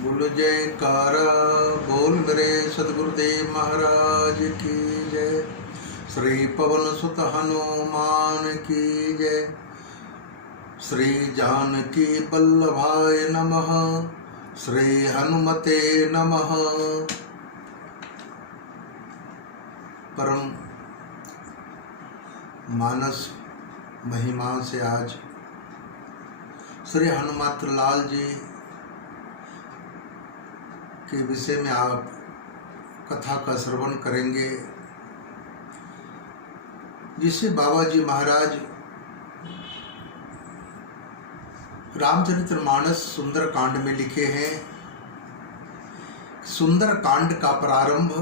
बोल जयकारा बोल मेरे सदगुरुदेव महाराज की जय। श्री पवन सुत हनुमान की जय। श्री जानकी वल्लभाय नमः। श्री हनुमते नमः। परम मानस महिमा से आज श्री हनुमत लाल जी के विषय में आप कथा का श्रवण करेंगे, जिसे बाबा जी महाराज रामचरितमानस सुंदर कांड में लिखे हैं। सुंदर कांड का प्रारंभ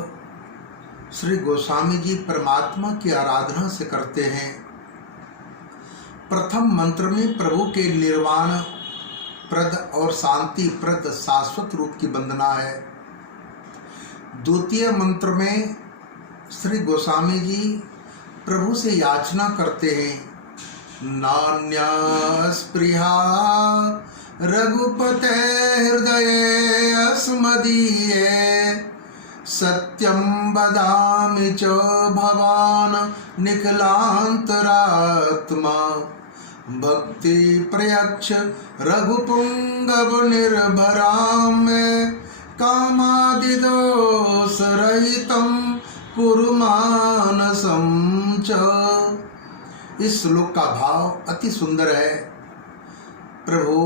श्री गोस्वामी जी परमात्मा की आराधना से करते हैं। प्रथम मंत्र में प्रभु के निर्वाण प्रद और शांति प्रद शाश्वत रूप की वंदना है। द्वितीय मंत्र में श्री गोस्वामी जी प्रभु से याचना करते हैं, नान्या स्पृहा रघुपते हृदये अस्मदीये सत्यं वदामि च भवान् निखिलान्तरात्मा भक्ति प्रयक्ष रघुपुंगव निर्भरां मे कामादिदोष रहितं कुरु मानसं च। इस श्लोक का भाव अति सुंदर है। प्रभु,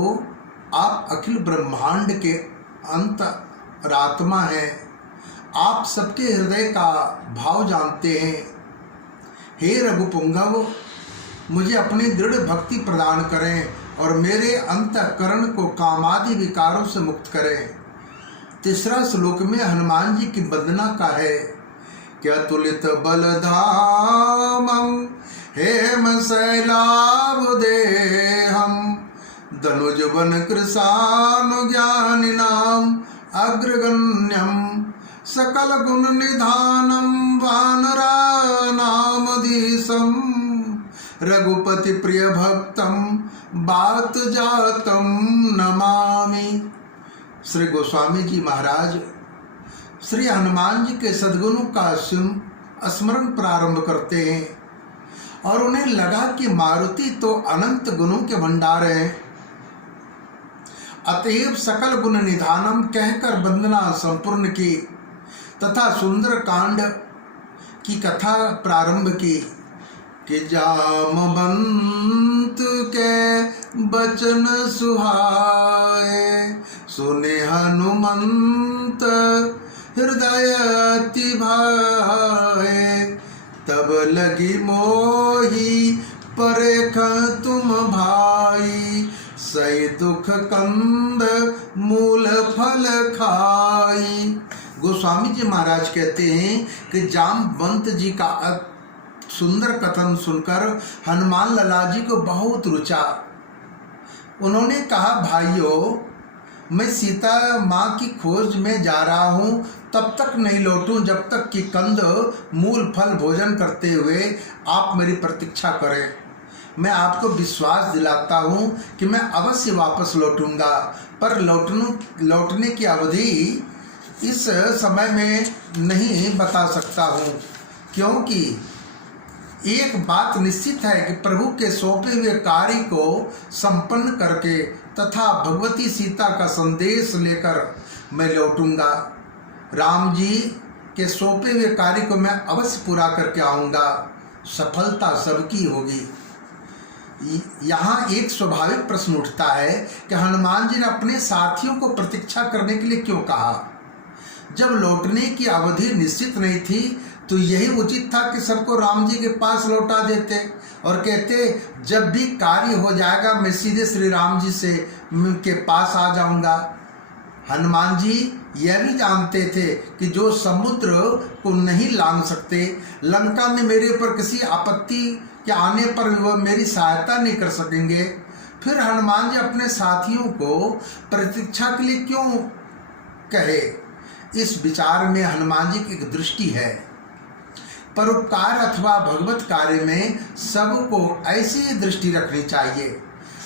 आप अखिल ब्रह्मांड के अंतरात्मा हैं। आप सबके हृदय का भाव जानते हैं। हे रघुपुंगव, मुझे अपनी दृढ़ भक्ति प्रदान करें और मेरे अंतःकरण को कामादि विकारों से मुक्त करें। तीसरा श्लोक में हनुमान जी की वंदना का है, क्या तुलित बलधामं हेम शैलावदेहं धनुजवन कृशानुज्ञानिनां अग्रगण्यं सकल गुण निधानं वानरानामधीशं रघुपति प्रिय भक्तं बात जातं नमामि। श्री गोस्वामी जी महाराज श्री हनुमान जी के सद्गुणों का स्मरण प्रारंभ करते हैं और उन्हें लगा कि मारुति तो अनंत गुणों के भंडार है। अतएव सकल गुण निधानम कहकर वंदना संपूर्ण की तथा सुंदर कांड की कथा प्रारंभ की कि जामवंत के बचन सुहाए सुने हनुमंत हृदय अति भाए तब लगी मोही परेख तुम भाई सही दुख कंद मूल फल खाई। गोस्वामी जी महाराज कहते हैं कि जामवंत जी का सुंदर कथन सुनकर हनुमान लाला जी को बहुत रुचा। उन्होंने कहा, भाइयों, मैं सीता माँ की खोज में जा रहा हूँ, तब तक नहीं लौटूं जब तक कि कंद मूल फल भोजन करते हुए आप मेरी प्रतीक्षा करें। मैं आपको विश्वास दिलाता हूँ कि मैं अवश्य वापस लौटूंगा, पर लौटने की अवधि इस समय में नहीं बता सकता हूँ, क्योंकि एक बात निश्चित है कि प्रभु के सौंपे हुए कार्य को संपन्न करके तथा भगवती सीता का संदेश लेकर मैं लौटूंगा। राम जी के सौंपे हुए कार्य को मैं अवश्य पूरा करके आऊँगा। सफलता सबकी होगी। यहाँ एक स्वाभाविक प्रश्न उठता है कि हनुमान जी ने अपने साथियों को प्रतीक्षा करने के लिए क्यों कहा? जब लौटने की अवधि निश्चित नहीं थी तो यही उचित था कि सबको राम जी के पास लौटा देते और कहते, जब भी कार्य हो जाएगा मैं सीधे श्री राम जी से के पास आ जाऊंगा। हनुमान जी यह भी जानते थे कि जो समुद्र को नहीं लांघ सकते, लंका में मेरे ऊपर किसी आपत्ति के आने पर वह मेरी सहायता नहीं कर सकेंगे, फिर हनुमान जी अपने साथियों को प्रतीक्षा के लिए क्यों कहे? इस विचार में हनुमान जी की एक दृष्टि है। परोपकार अथवा भगवत कार्य में सबको ऐसी दृष्टि रखनी चाहिए।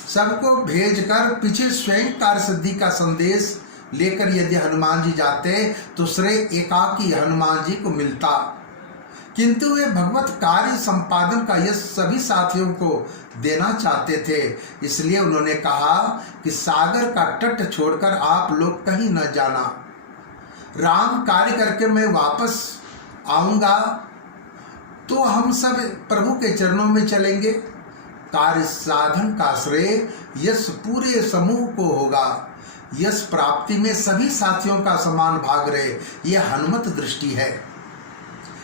सबको भेजकर पीछे स्वयं कार्य सिद्धि का संदेश लेकर यदि हनुमान जी जाते तो श्रेय एकाकी हनुमान जी को मिलता, किंतु वे भगवत कार्य संपादन का यश सभी साथियों को देना चाहते थे। इसलिए उन्होंने कहा कि सागर का तट छोड़कर आप लोग कहीं न जाना, राम कार्य करके मैं वापस आऊंगा तो हम सब प्रभु के चरणों में चलेंगे। कार्य साधन का श्रेय यश पूरे समूह को होगा। यश प्राप्ति में सभी साथियों का समान भाग रहे, यह हनुमत दृष्टि है।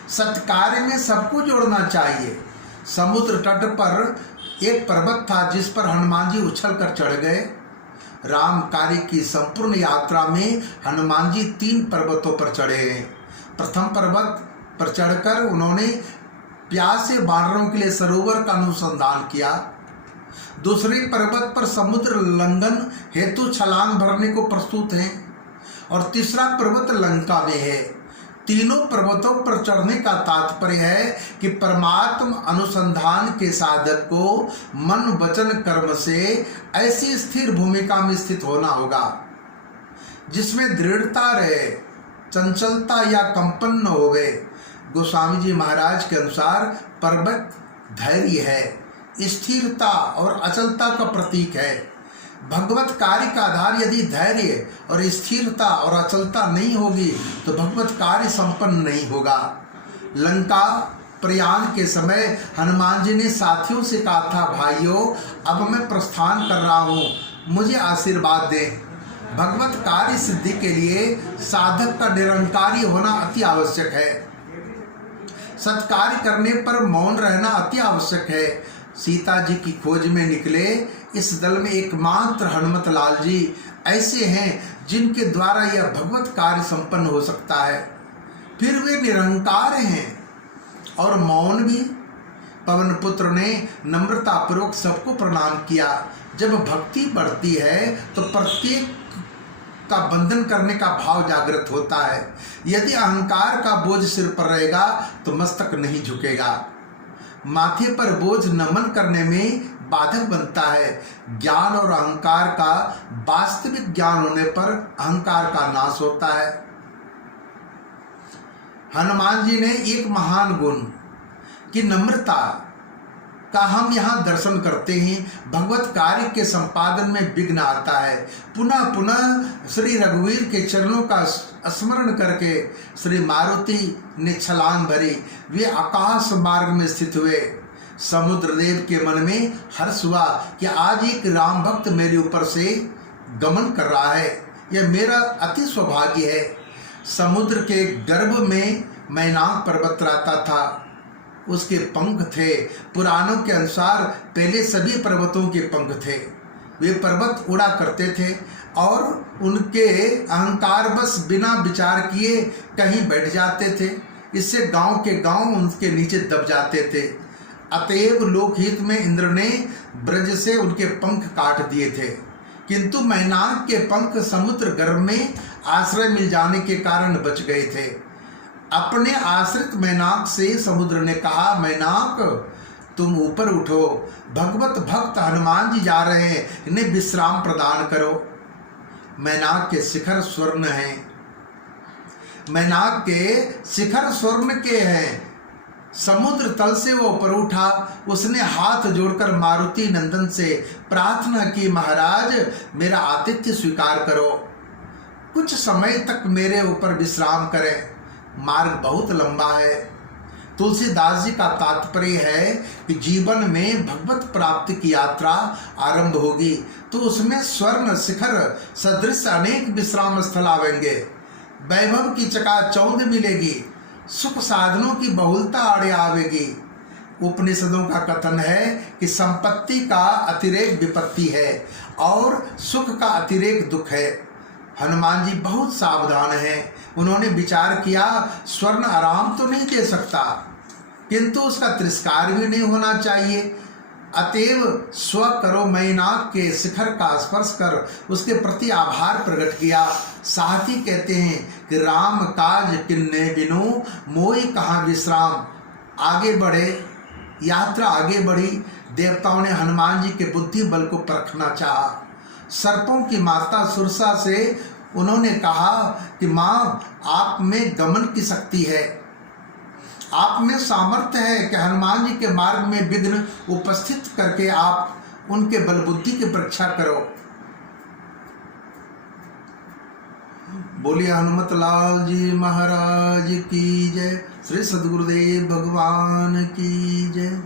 सत्कार्य में सबको जोड़ना चाहिए। समुद्र तट पर एक पर्वत था जिस पर हनुमान जी उछल कर चढ़ गए। राम कार्य की संपूर्ण यात्रा में हनुमान जी 3 पर्वतों पर चढ़े हैं। प्रथम पर्वत पर चढ़कर उन्होंने प्यासे वानरों के लिए सरोवर का अनुसंधान किया। दूसरे पर्वत पर समुद्र लंघन हेतु छलांग भरने को प्रस्तुत हैं और तीसरा पर्वत लंका में है। तीनों पर्वतों पर चढ़ने का तात्पर्य है कि परमात्म अनुसंधान के साधक को मन वचन कर्म से ऐसी स्थिर भूमिका में स्थित होना होगा जिसमें दृढ़ता रहे, चंचलता या कंपन न होवे। गोस्वामी जी महाराज के अनुसार पर्वत धैर्य है, स्थिरता और अचलता का प्रतीक है। भगवत कार्य का आधार यदि धैर्य और स्थिरता और अचलता नहीं होगी तो भगवत कार्य संपन्न नहीं होगा। लंका प्रयाण के समय हनुमान जी ने साथियों से कहा था, भाइयों अब मैं प्रस्थान कर रहा हूँ, मुझे आशीर्वाद दें। भगवत कार्य सिद्धि के लिए साधक का निरंकारी होना अति आवश्यक है। सत्कार्य करने पर मौन रहना अति आवश्यक है। सीता जी की खोज में निकले इस दल में एकमात्र हनुमत लाल जी ऐसे हैं जिनके द्वारा यह भगवत कार्य संपन्न हो सकता है। फिर वे निरंकार हैं और मौन भी। पवन पुत्र ने नम्रतापूर्वक सबको प्रणाम किया। जब भक्ति बढ़ती है तो प्रत्येक का बंधन करने का भाव जागृत होता है। यदि अहंकार का बोझ सिर पर रहेगा तो मस्तक नहीं झुकेगा। माथे पर बोझ नमन करने में बाधक बनता है। ज्ञान और अहंकार का वास्तविक ज्ञान होने पर अहंकार का नाश होता है। हनुमान जी ने एक महान गुण की नम्रता का हम यहाँ दर्शन करते हैं। भगवत कार्य के संपादन में विघ्न आता है। पुनः पुनः श्री रघुवीर के चरणों का स्मरण करके श्री मारुति ने छलांग भरी। वे आकाश मार्ग में स्थित हुए। समुद्रदेव के मन में हर्ष हुआ कि आज एक राम भक्त मेरे ऊपर से गमन कर रहा है, यह मेरा अति सौभाग्य है। समुद्र के गर्भ में मैनाक पर्वत रहता था, उसके पंख थे। पुराणों के अनुसार पहले सभी पर्वतों के पंख थे। वे पर्वत उड़ा करते थे और उनके अहंकार बस बिना विचार किए कहीं बैठ जाते थे। इससे गांव के गांव उनके नीचे दब जाते थे। अतएव लोकहित में इंद्र ने ब्रज से उनके पंख काट दिए थे, किंतु मैनाक के पंख समुद्र गर्भ में आश्रय मिल जाने के कारण बच गए थे। अपने आश्रित मैनाक से समुद्र ने कहा, मैनाक तुम ऊपर उठो, भगवत भक्त हनुमान जी जा रहे हैं, इन्हें विश्राम प्रदान करो। मैनाक के शिखर स्वर्ण हैं, मैनाक के शिखर स्वर्ण के हैं। समुद्र तल से वो ऊपर उठा। उसने हाथ जोड़कर मारुति नंदन से प्रार्थना की, महाराज मेरा आतिथ्य स्वीकार करो, कुछ समय तक मेरे ऊपर विश्राम करें, मार्ग बहुत लंबा है। तुलसीदास जी का तात्पर्य है कि जीवन में भगवत प्राप्ति की यात्रा आरंभ होगी तो उसमें स्वर्ण शिखर सदृश अनेक विश्राम स्थल आवेंगे, वैभव की चकाचौंध मिलेगी, सुख साधनों की बहुलता आड़े आवेगी। उपनिषदों का कथन है कि संपत्ति का अतिरेक विपत्ति है और सुख का अतिरेक दुख है। हनुमान जी बहुत सावधान हैं। उन्होंने विचार किया, स्वर्ण आराम तो नहीं दे सकता, किंतु उसका तिरस्कार भी नहीं होना चाहिए। अतएव स्व करो मैनाक के शिखर का स्पर्श कर उसके प्रति आभार प्रकट किया। साथी कहते हैं कि राम काज किन्ने बिनु मोई कहाँ विश्राम। आगे बढ़े, यात्रा आगे बढ़ी। देवताओं ने हनुमान जी के बुद्धि बल को परखना चाहा। सर्पों की माता सुरसा से उन्होंने कहा कि माँ, आप में गमन की शक्ति है, आप में सामर्थ्य है कि हनुमान जी के मार्ग में विघ्न उपस्थित करके आप उनके बलबुद्धि की परीक्षा करो। बोलिए हनुमत लाल जी महाराज की जय। श्री सद्गुरुदेव भगवान की जय।